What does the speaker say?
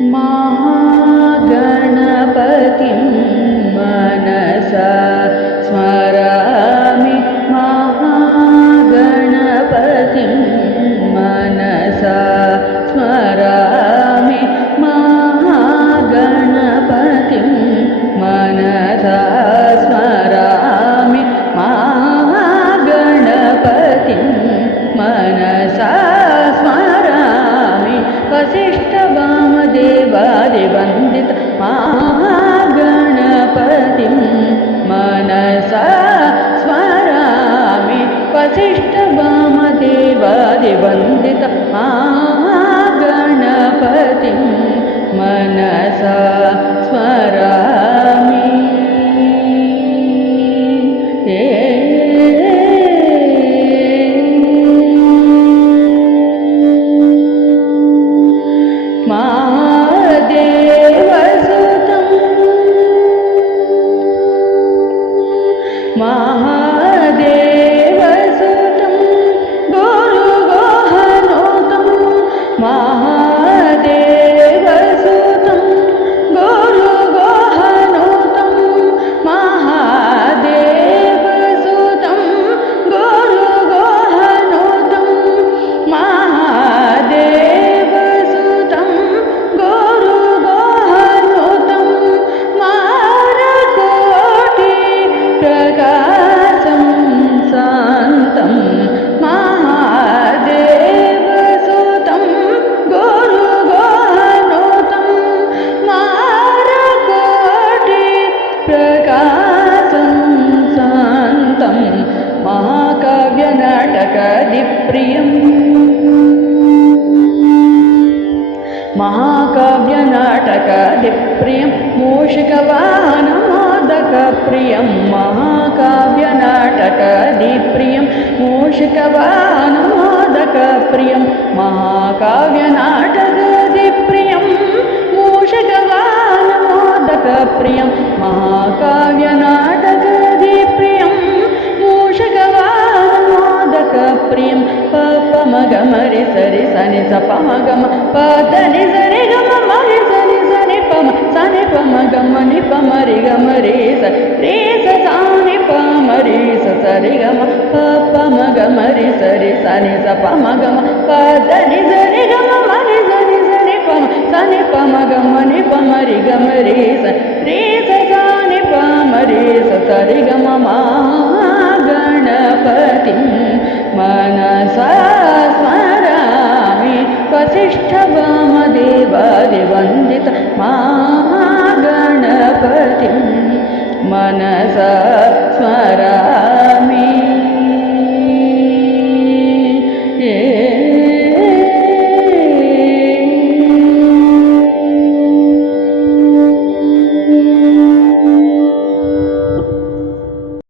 महागणपतिं मनसा स्मरामि महागणपतिं मनसा स्मरामि महागणपतिं मनसा स्मरामि महागणपतिं मनसा स्मरामि वसिष्ठवामदेवादिवन्दित महागणपतिं मनसा स्मरामि वसिष्ठवामदेवादिवन्दित महागणपतिं मनसा स्मरामि। महादेवसुतं गुरुगोहनोतं महादेवसुतं गुरुगोहनोतं महादेवसुतं गुरुगोहनोतं महादेवसुतं गुरुगोहनोतं मारकोटि प्रकाशं शान्तं महादेवसुतं गुरुगोहनोतं मारकोटि प्रकाशं शान्तं महाकाव्यनाटकादिप्रियम् महाकाव्यनाटकादिप्रियं मूषिकवाहनमोदकप्रियं महाकाव्यनाटकादिप्रियं मूषिकवाहनमोदकप्रियं महाकाव्यनाटकादिप्रियं मूषिकवाहनमोदकप्रियं महाकाव्यनाटकादिप्रियं मूषिकवाहनमोदकप्रियं पमगमरि सरि सनि सपमगम पदनि सरि गम मरि सनि सनि पम सनि पमगम नि पमरि गमरि स रे स सानि पमरि स सरि गम पमगमरि सरि सनि सपमगम पदनि सरि गम मरि सनि सनि पम सनि पमगम नि पमरि गमरि स रे स सानि पमरि स सरि गम महागणपतिं मनसा स्मरामि वसिष्ठवामदेवादिवन्दित महागणपतिं मनसा स्मरामि।